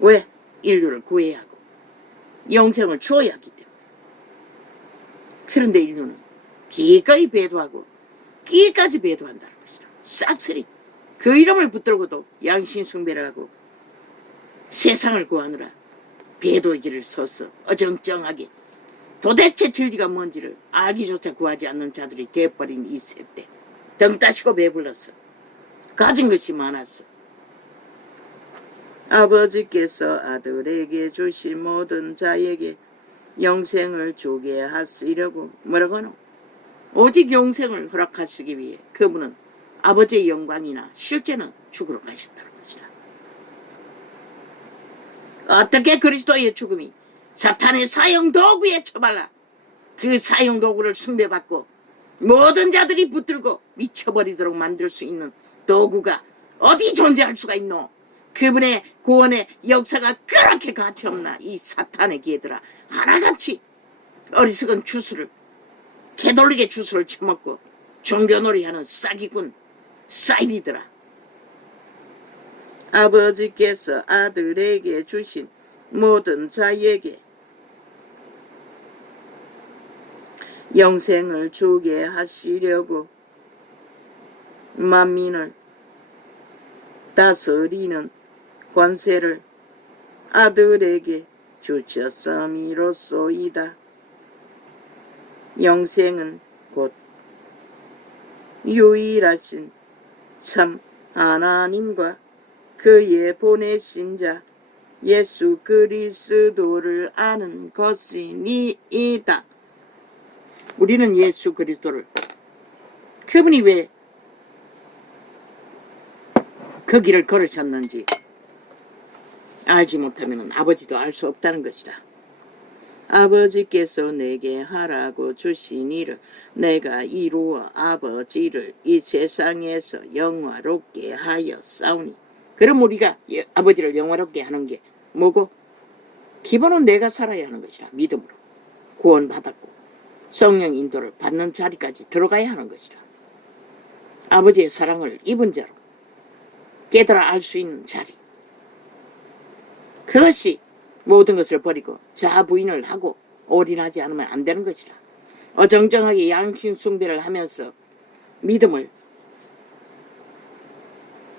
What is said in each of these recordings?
왜? 인류를 구해야 하고 영생을 주어야 하기 때문에. 그런데 인류는 기꺼이 배도하고 기까지 배도한다는 것이다. 싹쓸이 그 이름을 붙들고도 양심 숭배를 하고 세상을 구하느라 배도의 길을 서서 어정쩡하게 도대체 진리가 뭔지를 알기조차 구하지 않는 자들이 되어버린 이 세대. 등 따시고 배불렀어. 가진 것이 많았어. 아버지께서 아들에게 주신 모든 자에게 영생을 주게 하시려고 뭐라고 하노? 오직 영생을 허락하시기 위해 그분은 아버지의 영광이나 실제는 죽으러 가셨다는 것이다. 어떻게 그리스도의 죽음이 사탄의 사형도구에 처발라 그 사형도구를 숭배받고 모든 자들이 붙들고 미쳐버리도록 만들 수 있는 도구가 어디 존재할 수가 있노? 그분의 구원의 역사가 그렇게 가치없나? 이 사탄의 개들아, 하나같이 어리석은 주술을 개돌리게 주술을 처먹고 종교놀이하는 싹이군 사이비들아. 아버지께서 아들에게 주신 모든 자에게 영생을 주게 하시려고 만민을 다스리는 권세를 아들에게 주셨음이로소이다. 영생은 곧 유일하신 참 하나님과 그의 보내신 자 예수 그리스도를 아는 것이니이다. 우리는 예수 그리스도를, 그분이 왜 그 길을 걸으셨는지 알지 못하면 아버지도 알 수 없다는 것이다. 아버지께서 내게 하라고 주신 일을 내가 이루어 아버지를 이 세상에서 영화롭게 하였사오니. 그럼 우리가 아버지를 영화롭게 하는 게 뭐고? 기본은 내가 살아야 하는 것이라. 믿음으로 구원받았고 성령 인도를 받는 자리까지 들어가야 하는 것이라. 아버지의 사랑을 입은 자로 깨달아 알 수 있는 자리. 그것이 모든 것을 버리고 자부인을 하고 올인하지 않으면 안 되는 것이라. 어정쩡하게 양심 숭배를 하면서 믿음을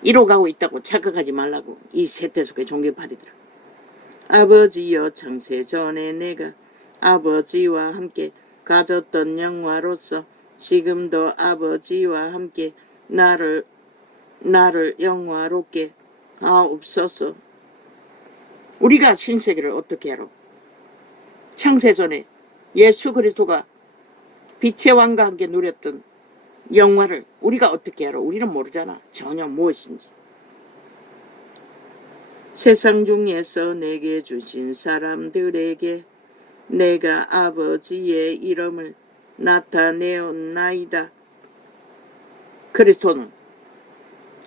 이뤄가고 있다고 착각하지 말라고 이 세대 속의 종교파리들아. 아버지여, 창세전에 내가 아버지와 함께 가졌던 영화로서 지금도 아버지와 함께 나를 영화롭게 하옵소서. 우리가 신세계를 어떻게 알아? 창세전에 예수 그리스도가 빛의 왕과 함께 누렸던 영화를 우리가 어떻게 알아? 우리는 모르잖아. 전혀 무엇인지. 세상 중에서 내게 주신 사람들에게 내가 아버지의 이름을 나타내었나이다. 그리스도는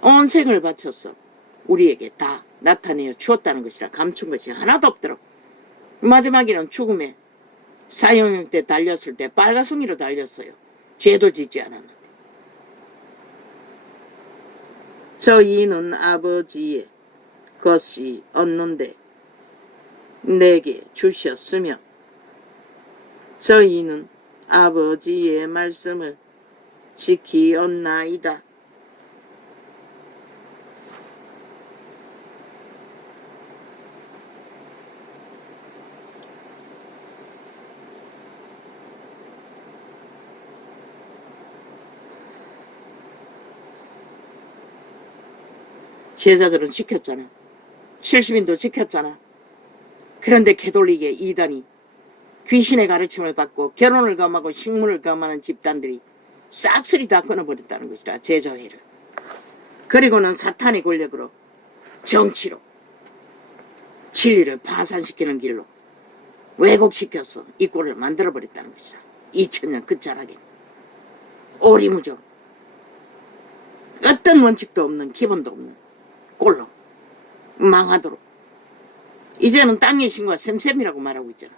온 생을 바쳐서 우리에게 다 나타내어 주었다는 것이라. 감춘 것이 하나도 없도록. 마지막에는 죽음에 사형형 때 달렸을 때 빨가송이로 달렸어요. 죄도 짓지 않았는데. 저희는 아버지의 것이 없는데 내게 주셨으며 저희는 아버지의 말씀을 지키었나이다. 제자들은 지켰잖아. 70인도 지켰잖아. 그런데 개돌리게 이단이 귀신의 가르침을 받고 결혼을 금하고 식물을 금하는 집단들이 싹쓸이 다 끊어버렸다는 것이라. 제자회를. 그리고는 사탄의 권력으로 정치로 진리를 파산시키는 길로 왜곡시켜서 이 꼴을 만들어버렸다는 것이라. 2000년 끝자락에 오리무중 어떤 원칙도 없는 기본도 없는 꼴로 망하도록. 이제는 땅의 신과 셈셈이라고 말하고 있잖아.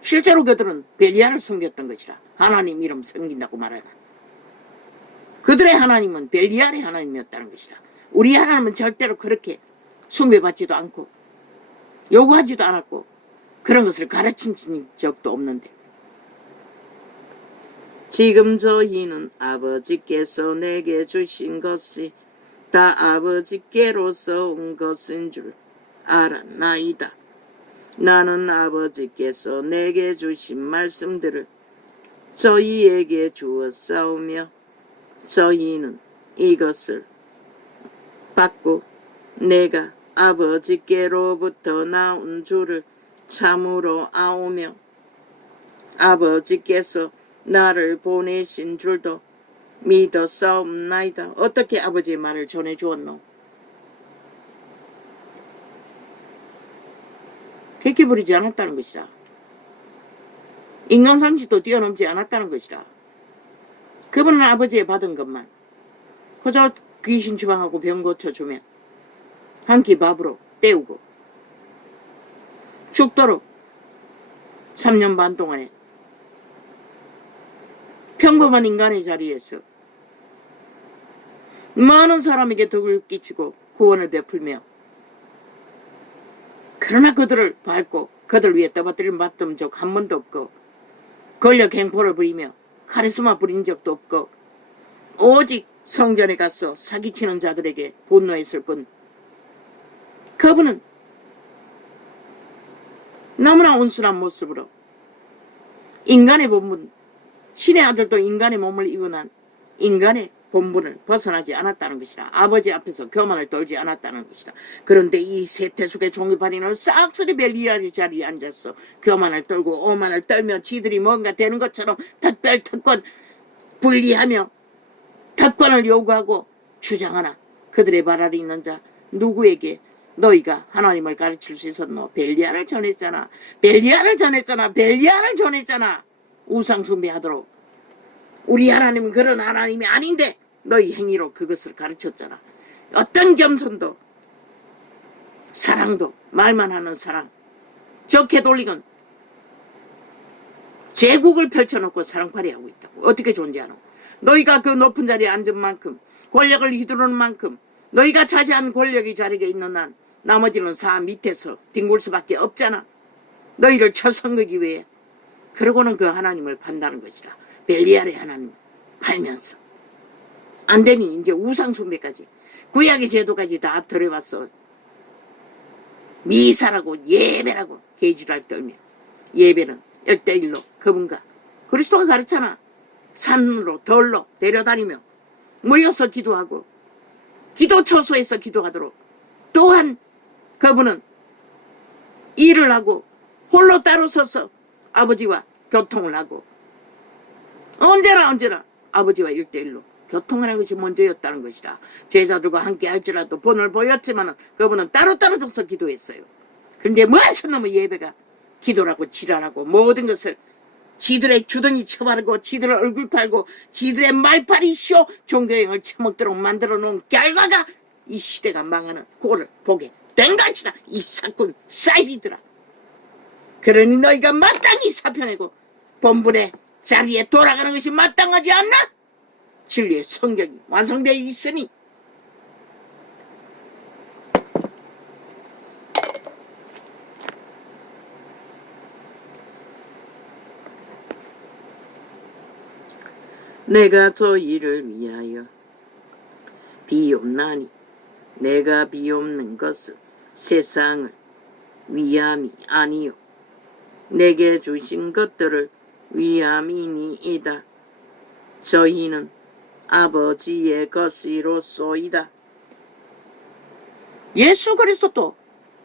실제로 그들은 벨리알을 섬겼던 것이라. 하나님 이름 섬긴다고 말하나. 그들의 하나님은 벨리알의 하나님이었다는 것이라. 우리 하나님은 절대로 그렇게 숭배받지도 않고 요구하지도 않았고 그런 것을 가르친 적도 없는데 지금 저희는 아버지께서 내게 주신 것이 다 아버지께로서 온 것인 줄 알았나이다. 나는 아버지께서 내게 주신 말씀들을 저희에게 주었사오며 저희는 이것을 받고 내가 아버지께로부터 나온 줄을 참으로 아오며 아버지께서 나를 보내신 줄도 믿었사옵나이다. 어떻게 아버지의 말을 전해주었노? 객기 부리지 않았다는 것이라. 인간상식도 뛰어넘지 않았다는 것이라. 그분은 아버지의 받은 것만 그저 귀신 주방하고 병 고쳐주면 한 끼 밥으로 때우고 죽도록 3년 반 동안에 평범한 인간의 자리에서 많은 사람에게 덕을 끼치고 구원을 베풀며 그러나 그들을 밟고 그들 위에 떠받들림 받던 적 한 번도 없고 권력 행포를 부리며 카리스마 부린 적도 없고 오직 성전에 가서 사기치는 자들에게 분노했을 뿐 그분은 너무나 온순한 모습으로 인간의 본분, 신의 아들도 인간의 몸을 입은한 인간의 본분을 벗어나지 않았다는 것이다. 아버지 앞에서 교만을 떨지 않았다는 것이다. 그런데 이 세태숙의 종교파리는 싹쓸이 벨리아리 자리에 앉아서 교만을 떨고 오만을 떨며 지들이 뭔가 되는 것처럼 특별 특권 분리하며 특권을 요구하고 주장하나 그들의 발 아래 있는 자 누구에게 너희가 하나님을 가르칠 수 있었노? 벨리아를 전했잖아. 벨리아를 전했잖아. 벨리아를 전했잖아. 우상 숭배하도록. 우리 하나님은 그런 하나님이 아닌데 너희 행위로 그것을 가르쳤잖아. 어떤 겸손도 사랑도 말만 하는 사랑 좋게 돌리건 제국을 펼쳐놓고 사랑팔이 하고 있다고. 어떻게 존재하노? 너희가 그 높은 자리에 앉은 만큼 권력을 휘두르는 만큼 너희가 차지한 권력이 자리에 있는 한 나머지는 사 밑에서 뒹굴 수밖에 없잖아. 너희를 쳐선거기 위해. 그러고는 그 하나님을 판다는 것이라. 벨리알의 하나님을 팔면서 안 되니 이제 우상숭배까지 구약의 제도까지 다 들어왔어. 미사라고 예배라고 개지랄 떨며 예배는 1:1로 그분과 그리스도가 가르쳐나 산으로 덜로 데려다니며 모여서 기도하고 기도 처소에서 기도하도록 또한 그분은 일을 하고 홀로 따로 서서 아버지와 교통을 하고 언제나 아버지와 1:1로 교통하는 것이 먼저였다는 것이라. 제자들과 함께 할지라도 본을 보였지만 그분은 따로따로 서서 기도했어요. 그런데 무엇은 너무 예배가 기도라고 지랄하고 모든 것을 지들의 주둥이 쳐바르고 지들의 얼굴 팔고 지들의 말팔이 쇼 종교행을 처먹도록 만들어 놓은 결과가 이 시대가 망하는 꼴을 보게 된 것이라. 이 사꾼 사이비들아. 그러니 너희가 마땅히 사표내고 본분의 자리에 돌아가는 것이 마땅하지 않나? 진리의 성경이 완성되어 있으니 내가 저희를 위하여 비옵나니 내가 비옵는 것은 세상을 위함이 아니요 내게 주신 것들을 위함이니이다. 저희는 아버지의 것이로소이다. 예수 그리스도도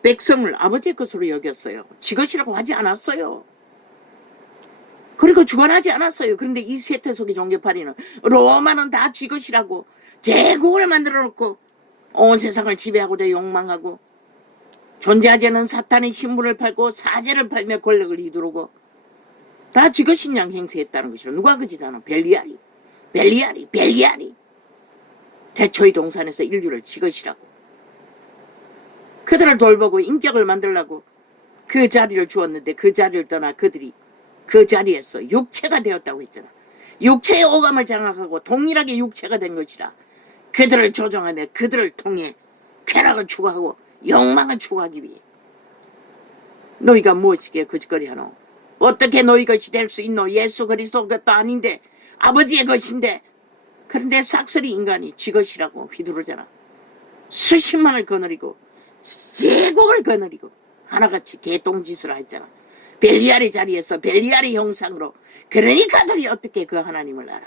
백성을 아버지의 것으로 여겼어요. 지 것이라고 하지 않았어요. 그리고 주관하지 않았어요. 그런데 이 세태속의 종교파리는 로마는 다 지 것이라고 제국을 만들어 놓고 온 세상을 지배하고자 욕망하고 존재하지 않은 사탄의 신분을 팔고 사제를 팔며 권력을 휘두르고 다 지 것인 양 행세했다는 것이라. 누가 그 짓 하노? 벨리알이 대초의 동산에서 인류를 지 것이라고. 그들을 돌보고 인격을 만들려고 그 자리를 주었는데 그 자리를 떠나 그들이 그 자리에서 육체가 되었다고 했잖아. 육체의 오감을 장악하고 동일하게 육체가 된 것이라. 그들을 조종하며 그들을 통해 쾌락을 추구하고 욕망을 추구하기 위해 너희가 무엇이기에 거짓거리 하노? 어떻게 너희 것이 될 수 있노? 예수 그리스도 것도 아닌데 아버지의 것인데. 그런데 싹쓸이 인간이 지 것이라고 휘두르잖아. 수십만을 거느리고 제국을 거느리고 하나같이 개똥짓을 했잖아. 벨리알의 자리에서 벨리알의 형상으로. 그러니까 그들이 어떻게 그 하나님을 알아?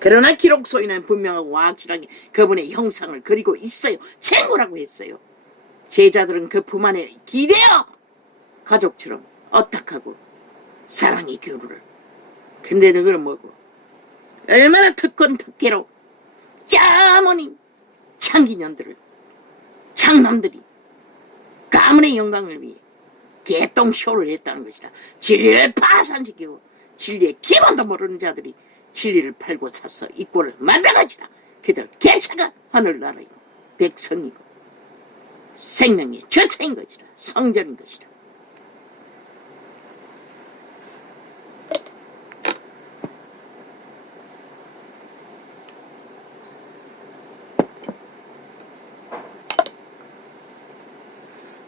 그러나 기록소에는 분명하고 확실하게 그분의 형상을 그리고 있어요. 친구라고 했어요. 제자들은 그 품 안에 기대어 가족처럼 어떡하고 사랑의 교류를. 근데 그건 뭐고? 얼마나 특권특혜로 짜머니 창기년들을 창남들이 가문의 영광을 위해 개똥쇼를 했다는 것이라. 진리를 파산시키고 진리의 기본도 모르는 자들이 진리를 팔고 사서 이 꼴을 만들어가지라. 그들 개차가 하늘나라이고 백성이고 생명의 주체인 것이라. 성전인 것이라.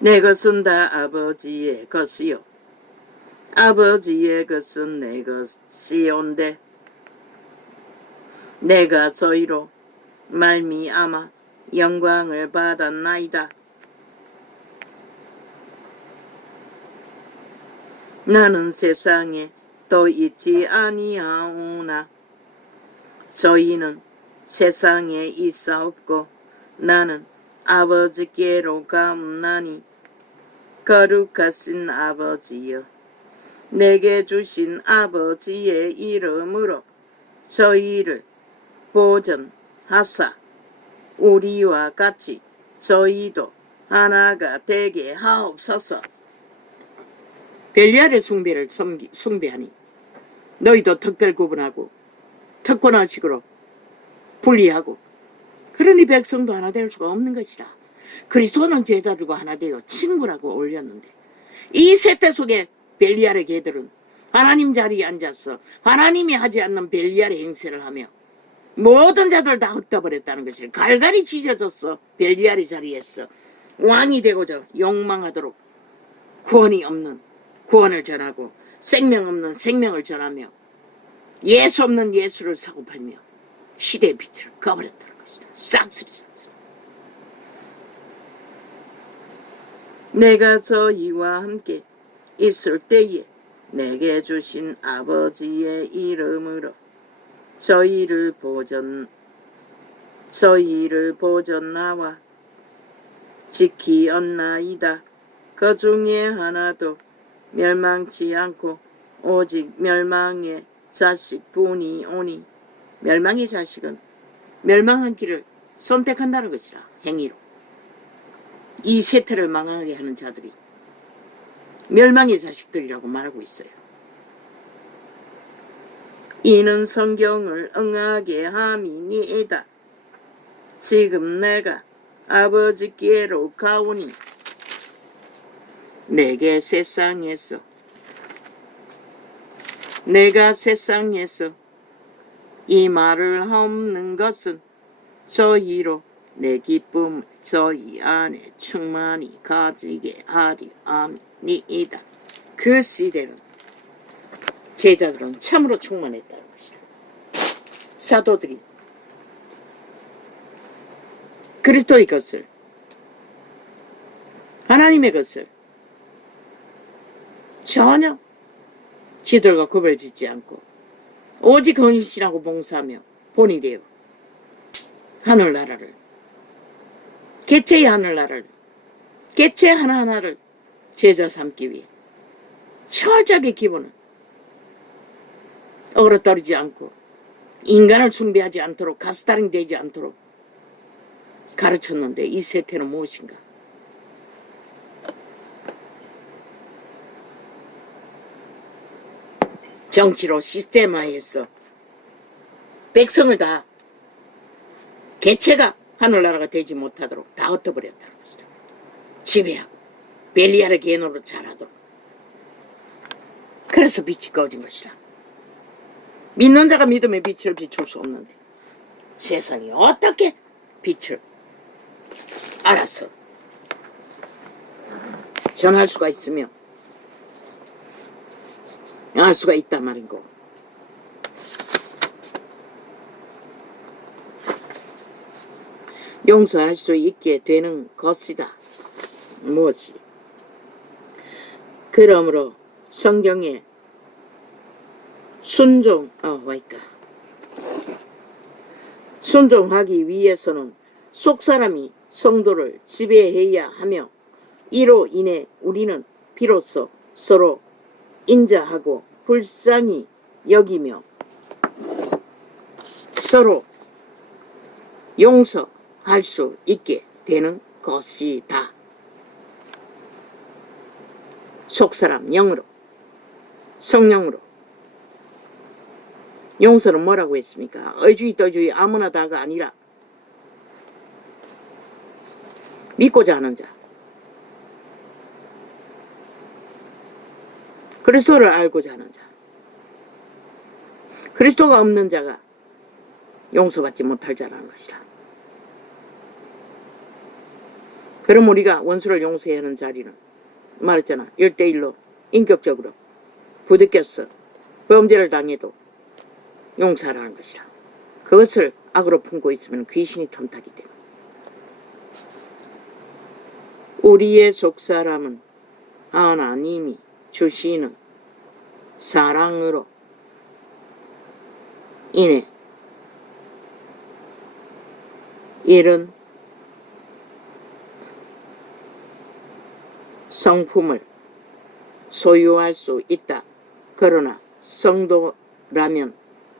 내 것은 다 아버지의 것이요 아버지의 것은 내 것이온데 내가 저희로 말미암아 영광을 받았나이다. 나는 세상에 또 있지 아니하오나 저희는 세상에 있사옵고 나는 아버지께로 가옵나니 거룩하신 아버지여 내게 주신 아버지의 이름으로 저희를 보전하사 우리와 같이 저희도 하나가 되게 하옵소서. 벨리알의 숭배를 숭배하니 너희도 특별 구분하고 특권의식으로 분리하고 그러니 백성도 하나 될 수가 없는 것이라. 그리스도는 제자들과 하나 되어 친구라고 올렸는데 이 세대 속에 벨리알의 개들은 하나님 자리에 앉아서 하나님이 하지 않는 벨리알의 행세를 하며 모든 자들 다 흩어버렸다는 것을 갈갈이 찢어졌어. 벨리알의 자리에서 왕이 되고자 욕망하도록 구원이 없는 구원을 전하고 생명 없는 생명을 전하며 예수 없는 예수를 사고팔며 시대의 빛을 꺼버렸다는 것이다. 싹쓸이. 내가 저희와 함께 있을 때에 내게 주신 아버지의 이름으로 저희를 보존나와 지키었나이다. 그 중에 하나도 멸망치 않고 오직 멸망의 자식뿐이 오니 멸망의 자식은 멸망한 길을 선택한다는 것이라. 행위로 이 세태를 망하게 하는 자들이 멸망의 자식들이라고 말하고 있어요. 이는 성경을 응하게 함이니이다. 지금 내가 아버지께로 가오니 내가 세상에서 이 말을 하옵는 것은 저희로 내 기쁨을 저희 안에 충만히 가지게 하리 함이니이다. 그 시대는 제자들은 참으로 충만했다는 것이다. 사도들이 그리스도의 것을 하나님의 것을 전혀 지들과 구별짓지 않고 오직 헌신하고 봉사하며 본이 되어 하늘나라를 개체의 하늘나라를 개체 하나하나를 제자 삼기 위해 철저하게 기본을 어그러뜨리지 않고 인간을 숭배하지 않도록 가스타링 되지 않도록 가르쳤는데 이 세태는 무엇인가? 정치로 시스템화해서 백성을 다 개체가 하늘나라가 되지 못하도록 다 흩어버렸다는 것이다. 지배하고 벨리알의 개노로 잘하도록. 그래서 빛이 꺼진 것이라. 믿는 자가 믿음의 빛을 비출 수 없는데 세상이 어떻게 빛을 알았어? 전할 수가 있으며 알 수가 있단 말인 거. 용서할 수 있게 되는 것이다. 무엇이? 그러므로 성경에 순종하기 위해서는 속사람이 성도를 지배해야 하며 이로 인해 우리는 비로소 서로 인자하고 불쌍히 여기며 서로 용서할 수 있게 되는 것이다. 속사람 영으로, 성령으로. 용서는 뭐라고 했습니까? 의주의 떠주의 아무나 다가 아니라 믿고자 하는 자, 그리스도를 알고자 하는 자, 그리스도가 없는 자가 용서받지 못할 자라는 것이라. 그럼 우리가 원수를 용서해야 하는 자리는 말했잖아. 1대1로 인격적으로 부딪혔어. 범죄를 당해도 용서하라는 것이라. 그것을 악으로 품고 있으면 귀신이 틈타기 때문에. 우리의 속사람은 하나님이 주시는 사랑으로 인해 이런 성품을 소유할 수 있다. 그러나 성도라면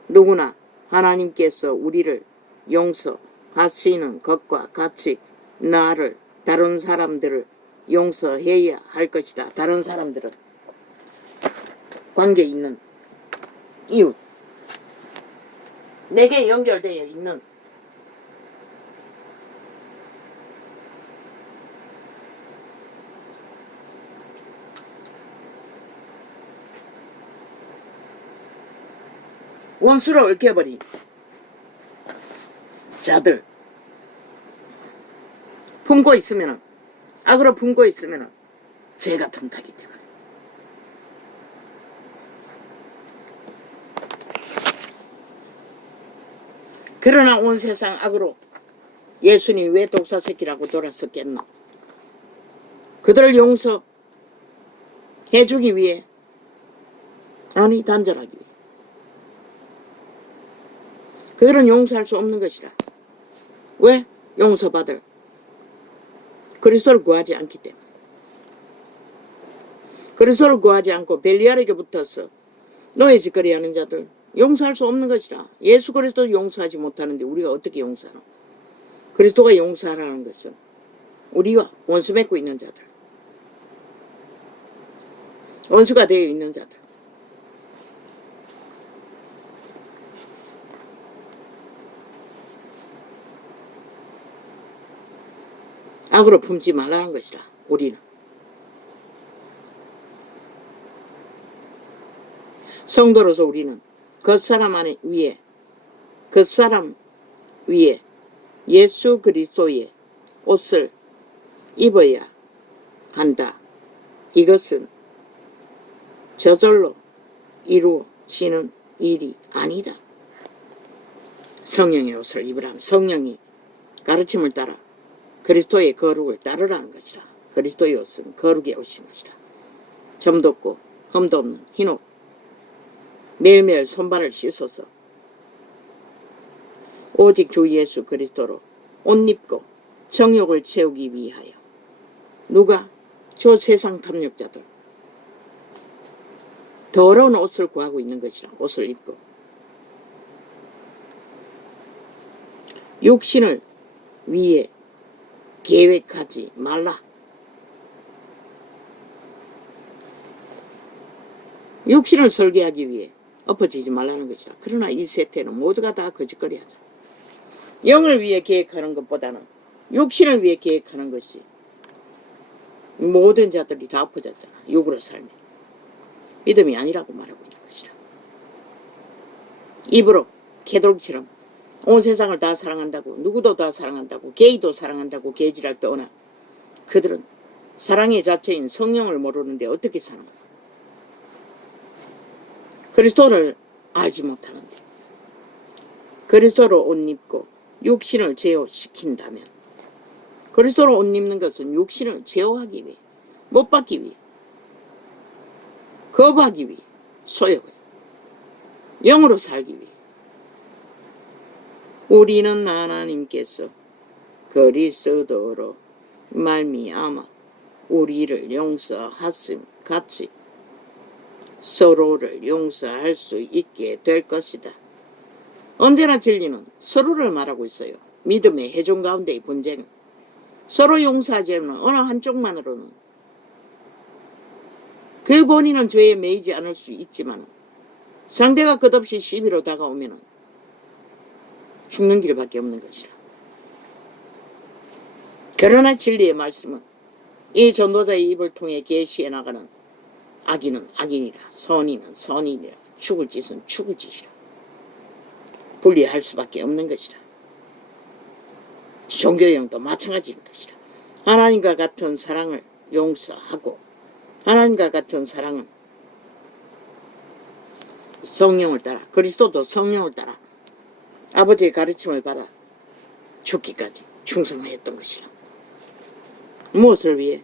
누구나 하나님께서 우리를 용서하시는 것과 같이 나를 다른 사람들을 용서해야 할 것이다. 다른 사람들은 관계 있는 이웃, 내게 연결되어 있는 원수로 얽혀버린 자들 품고 있으면 악으로 품고 있으면 죄가 틈타기 때문에. 그러나 온 세상 악으로 예수님이 왜 독사새끼라고 돌아섰겠노? 그들을 용서해주기 위해, 아니 단절하기 위해. 그들은 용서할 수 없는 것이라. 왜? 용서받을 그리스도를 구하지 않기 때문에. 그리스도를 구하지 않고 벨리알에게 붙어서 노예 짓거리 하는 자들 용서할 수 없는 것이라. 예수 그리스도를 용서하지 못하는데 우리가 어떻게 용서하노? 그리스도가 용서하라는 것은 우리가 원수 맺고 있는 자들, 원수가 되어 있는 자들, 악으로 품지 말라는 것이라. 우리는 성도로서 우리는 겉사람 위에 예수 그리스도의 옷을 입어야 한다. 이것은 저절로 이루어지는 일이 아니다. 성령의 옷을 입으라면 성령이 가르침을 따라 그리스도의 거룩을 따르라는 것이라. 그리스도의 옷은 거룩의 옷인 것이라. 점도 없고 흠도 없는 흰옷 매일매일 손발을 씻어서 오직 주 예수 그리스도로 옷 입고 정욕을 채우기 위하여. 누가? 저 세상 탐욕자들 더러운 옷을 구하고 있는 것이라. 옷을 입고 육신을 위해 계획하지 말라. 육신을 설계하기 위해 엎어지지 말라는 것이라. 그러나 이 세태는 모두가 다 거짓거리 하자. 영을 위해 계획하는 것보다는 육신을 위해 계획하는 것이 모든 자들이 다 엎어졌잖아. 육으로 살면 믿음이 아니라고 말하고 있는 것이라. 입으로 개돌처럼 온 세상을 다 사랑한다고, 누구도 다 사랑한다고, 게이도 사랑한다고 개지랄 떠나 그들은 사랑의 자체인 성령을 모르는데 어떻게 사는 거야? 그리스도를 알지 못하는데 그리스도로 옷 입고 육신을 제어시킨다면 그리스도로 옷 입는 것은 육신을 제어하기 위해 못 받기 위해 거부하기 위해 소욕을 영으로 살기 위해 우리는 하나님께서 그리스도로 말미암아 우리를 용서하심 같이 서로를 용서할 수 있게 될 것이다. 언제나 진리는 서로를 말하고 있어요. 믿음의 해종 가운데의 분쟁은 서로 용서하지 않는 어느 한쪽만으로는 그 본인은 죄에 매이지 않을 수 있지만 상대가 끝없이 시비로 다가오면 죽는 길밖에 없는 것이라. 그러나 진리의 말씀은 이 전도자의 입을 통해 계시해 나가는 악인은 악인이라 선인은 선인이라 죽을 짓은 죽을 짓이라 분리할 수밖에 없는 것이라. 종교형도 마찬가지인 것이라. 하나님과 같은 사랑을 용서하고 하나님과 같은 사랑은 성령을 따라 그리스도도 성령을 따라 아버지의 가르침을 받아 죽기까지 충성하였던 것이라. 무엇을 위해?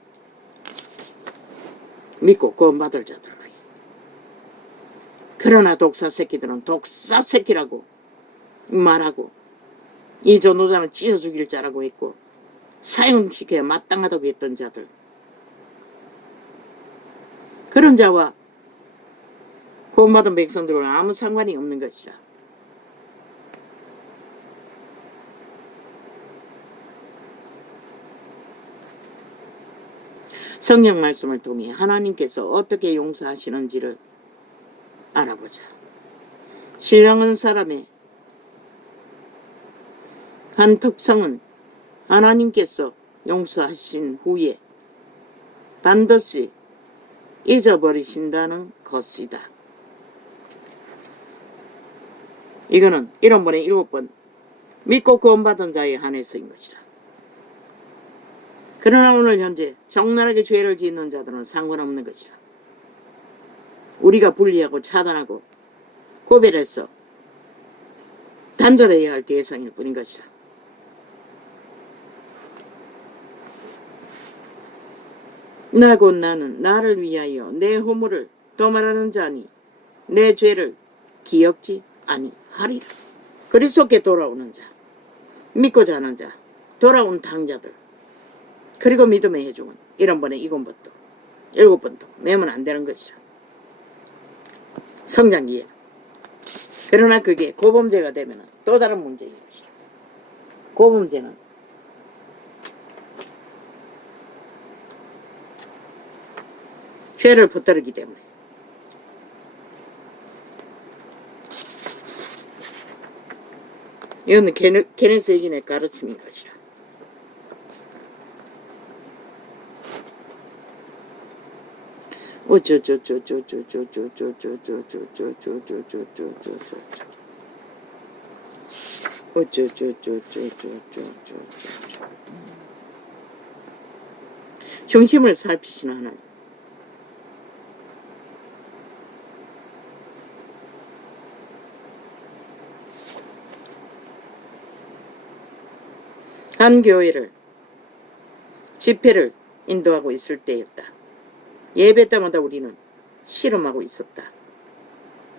믿고 구원받을 자들 위해. 그러나 독사 새끼들은 독사 새끼라고 말하고 이 전도자는 찢어 죽일 자라고 했고 사형시켜야 마땅하다고 했던 자들, 그런 자와 구원받은 백성들은 아무 상관이 없는 것이라. 성경 말씀을 통해 하나님께서 어떻게 용서하시는지를 알아보자. 신령한 사람의 한 특성은 하나님께서 용서하신 후에 반드시 잊어버리신다는 것이다. 이거는 1원번에 7번 믿고 구원받은 자에 한해서인 것이다. 그러나 오늘 현재 적나라하게 죄를 짓는 자들은 상관없는 것이다. 우리가 분리하고 차단하고 구별해서 단절해야 할 대상일 뿐인 것이다. 나 곧 나는 나를 위하여 내 허물을 도말하는 자니 내 죄를 기억지 아니하리라. 그리스도께 돌아오는 자, 믿고자 하는 자, 돌아온 당자들, 그리고 믿음의 해종은 1번에 2권부터 7번도 매면 안 되는 것이라. 성장기에. 그러나 그게 고범죄가 되면 또 다른 문제인 것이라. 고범죄는 죄를 퍼뜨리기 때문에 이거는 케네스 에긴의 가르침인 것이라. 중심을 살피시는 하나님. 한 교회를 집회를 인도하고 있을 때였다. 예배 때마다 우리는 씨름하고 있었다.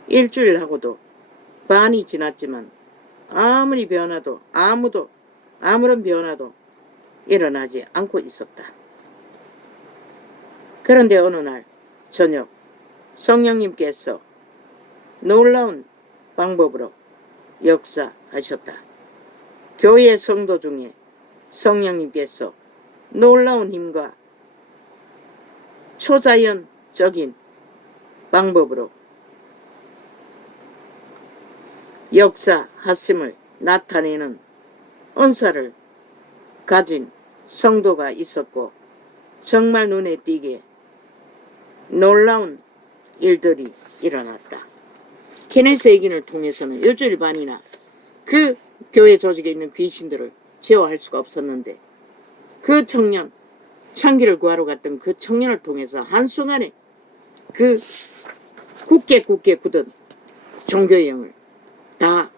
일주일 하고도 반이 지났지만 아무리 변화도 아무런 변화도 일어나지 않고 있었다. 그런데 어느 날 저녁 성령님께서 놀라운 방법으로 역사하셨다. 교회의 성도 중에 성령님께서 놀라운 힘과 초자연적인 방법으로 역사하심을 나타내는 은사를 가진 성도가 있었고 정말 눈에 띄게 놀라운 일들이 일어났다. 케네스 에긴을 통해서는 일주일 반이나 그 교회 조직에 있는 귀신들을 제어할 수가 없었는데 그 청년 창기를 구하러 갔던 그 청년을 통해서 한순간에 그 굳게 굳은 종교의 영을 다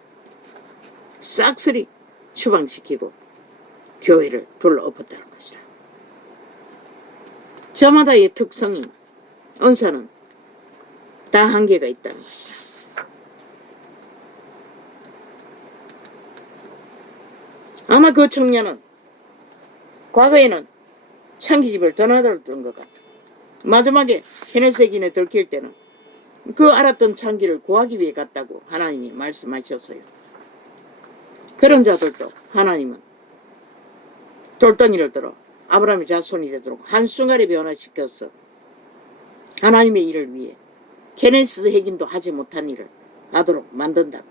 싹쓸이 추방시키고 교회를 둘러엎었다는 것이라. 저마다의 특성인 은사는 다 한계가 있다는 것이라. 아마 그 청년은 과거에는 창기집을 드나들었던 것 같아. 마지막에 헤네세긴에 들킬 때는 그 알았던 창기를 구하기 위해 갔다고 하나님이 말씀하셨어요. 그런 자들도 하나님은 돌덩이를 들어 아브라함의 자손이 되도록 한순간에 변화시켰어. 하나님의 일을 위해 케네스 핵인도 하지 못한 일을 하도록 만든다고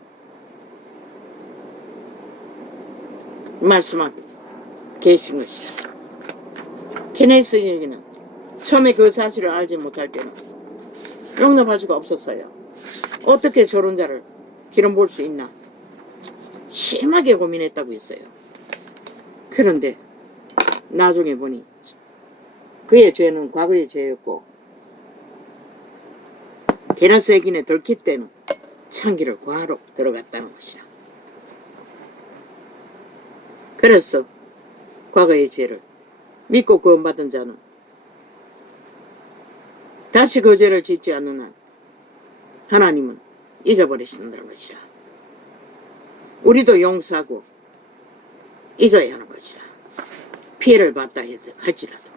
말씀하고 계신 것이다. 케네스 핵인은 처음에 그 사실을 알지 못할 때는 용납할 수가 없었어요. 어떻게 저런 자를 기름 볼 수 있나 심하게 고민했다고 했어요. 그런데 나중에 보니 그의 죄는 과거의 죄였고 게네스 핵인에 들킬 때는 창기를 구하러 들어갔다는 것이다. 그래서 과거의 죄를 믿고 구원받은 자는 다시 그 죄를 짓지 않는 한 하나님은 잊어버리신다는 것이라. 우리도 용서하고 잊어야 하는 것이라. 피해를 받다 할지라도.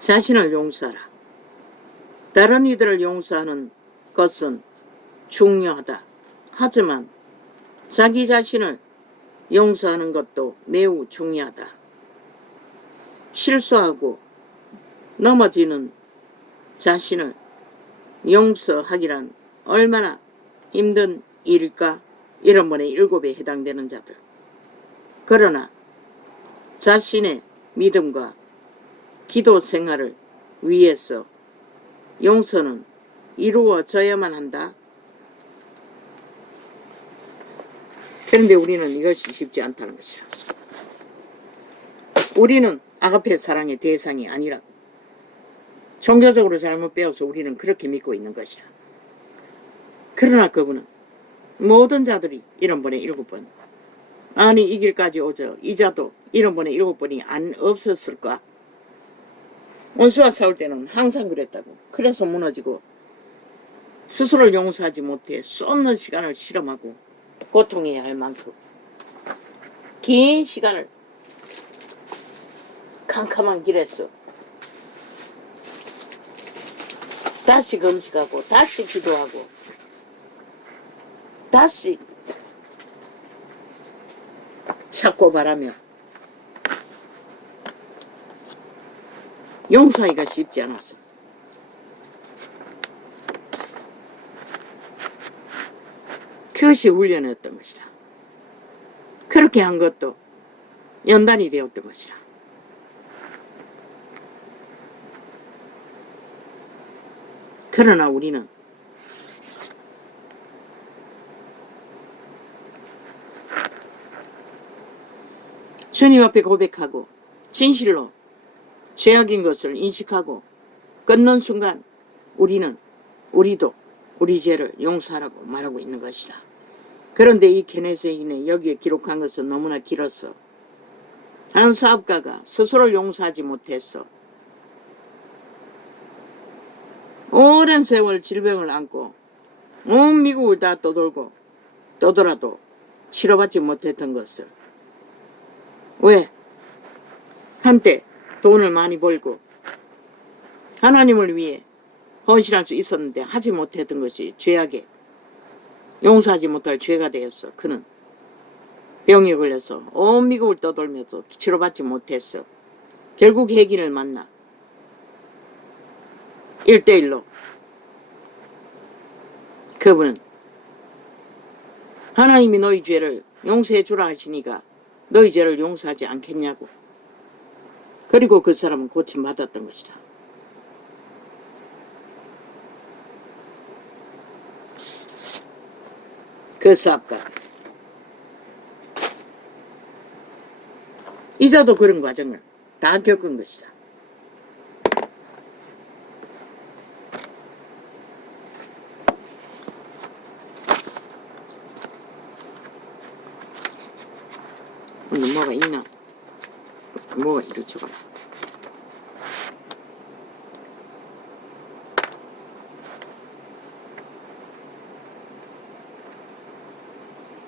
자신을 용서하라. 다른 이들을 용서하는 것은 중요하다. 하지만 자기 자신을 용서하는 것도 매우 중요하다. 실수하고 넘어지는 자신을 용서하기란 얼마나 힘든 일일까? 이런 번의 7에 해당되는 자들. 그러나 자신의 믿음과 기도 생활을 위해서 용서는 이루어져야만 한다. 그런데 우리는 이것이 쉽지 않다는 것이라. 우리는 아가페 사랑의 대상이 아니라고. 종교적으로 잘못 배워서 우리는 그렇게 믿고 있는 것이라. 그러나 그분은 모든 자들이 1번에 7번 아니 이 길까지 오죠. 이자도 1번에 7번이 안 없었을까? 원수와 싸울 때는 항상 그랬다고. 그래서 무너지고 스스로를 용서하지 못해 쏟는 시간을 실험하고 고통해야 할 만큼 긴 시간을 캄캄한 길에서 다시 금식하고 다시 기도하고 다시 찾고 바라며 용서하기가 쉽지 않았어. 그것이 훈련이었던 것이라. 그렇게 한 것도 연단이 되었던 것이라. 그러나 우리는 주님 앞에 고백하고 진실로 죄악인 것을 인식하고 끊는 순간 우리도 우리 죄를 용서하라고 말하고 있는 것이라. 그런데 이 게네세인에 여기에 기록한 것은 너무나 길었어. 한 사업가가 스스로를 용서하지 못했어. 오랜 세월 질병을 안고 온 미국을 다 떠돌고 떠돌아도 치료받지 못했던 것을 왜? 한때 돈을 많이 벌고 하나님을 위해 헌신할 수 있었는데 하지 못했던 것이 죄악에 용서하지 못할 죄가 되었어. 그는 병에 걸려서 온 미국을 떠돌면서 치료받지 못했어. 결국 혜긴을 만나 1대1로 그분은 하나님이 너희 죄를 용서해 주라 하시니까 너희 죄를 용서하지 않겠냐고. 그리고 그 사람은 고침받았던 것이다. 그 수압과 이자도 그런 과정을 다 겪은 것이다. 오늘 뭐가 있나? 뭐가 이렇게 봐라.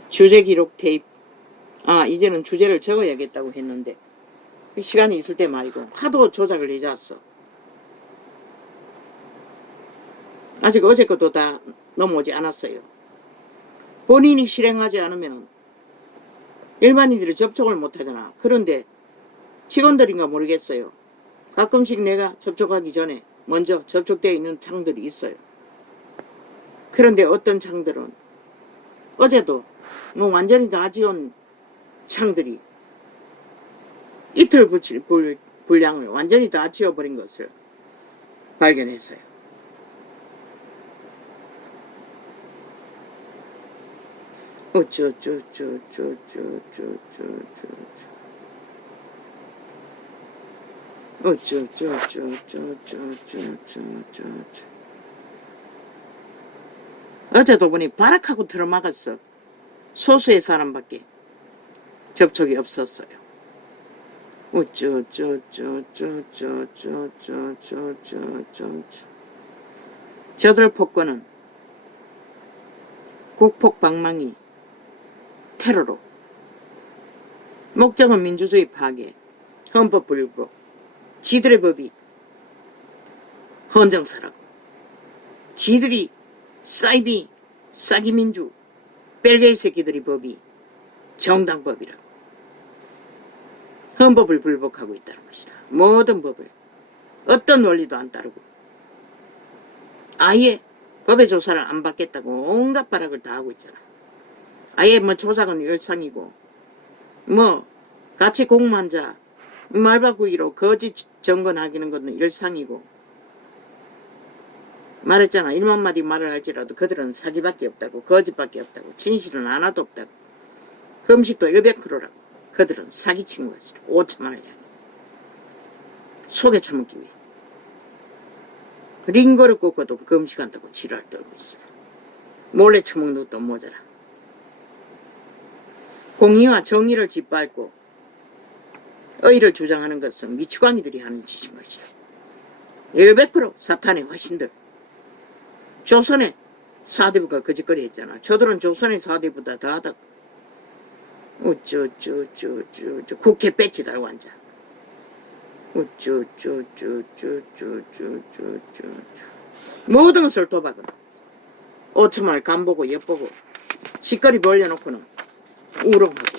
주제 기록 테이프. 아, 이제는 주제를 적어야겠다고 했는데 시간이 있을 때 말이고 하도 조작을 해놨어. 아직 어제 것도 다 넘어오지 않았어요. 본인이 실행하지 않으면 일반인들이 접촉을 못하잖아. 그런데 직원들인가 모르겠어요. 가끔씩 내가 접촉하기 전에 먼저 접촉되어 있는 창들이 있어요. 그런데 어떤 창들은 어제도 뭐 완전히 다 지운 창들이 이틀 분량을 완전히 다 지워버린 것을 발견했어요. 어제도 보니 바락하고 들어막았어. 소수의 사람밖에 접촉이 없었어요. 저들 폭거는 국폭 방망이 테러로 목적은 민주주의 파괴, 헌법 불복, 지들의 법이 헌정사라고, 지들이 사이비 사기민주 벨게이 새끼들이 법이 정당법이라고 헌법을 불복하고 있다는 것이다. 모든 법을 어떤 원리도 안 따르고 아예 법의 조사를 안 받겠다고 온갖 발악을 다 하고 있잖아. 아예 뭐 조작은 일상이고 뭐 같이 공무한 자 말 바꾸기로 거짓 정권하기는 것은 일상이고 말했잖아. 1만 마디 말을 할지라도 그들은 사기밖에 없다고, 거짓밖에 없다고, 진실은 하나도 없다고, 금식도 100%라고. 그들은 사기친 것이라. 5천만을 향해 속에 처먹기 위해 링거를 꽂고도 금식한다고 지랄 떨고 있어. 몰래 처먹는 것도 모자라. 공의와 정의를 짓밟고 의의를 주장하는 것은 미추광이들이 하는 짓인 것이다. 100% 사탄의 화신들. 조선의 사대부가 거짓거리 했잖아. 저들은 조선의 사대부보다 더하다고. 국회 배지 달고 앉아. 모든 것을 도박으로. 5천만을 간보고 엿보고 짓거리 벌려놓고는 우롱하고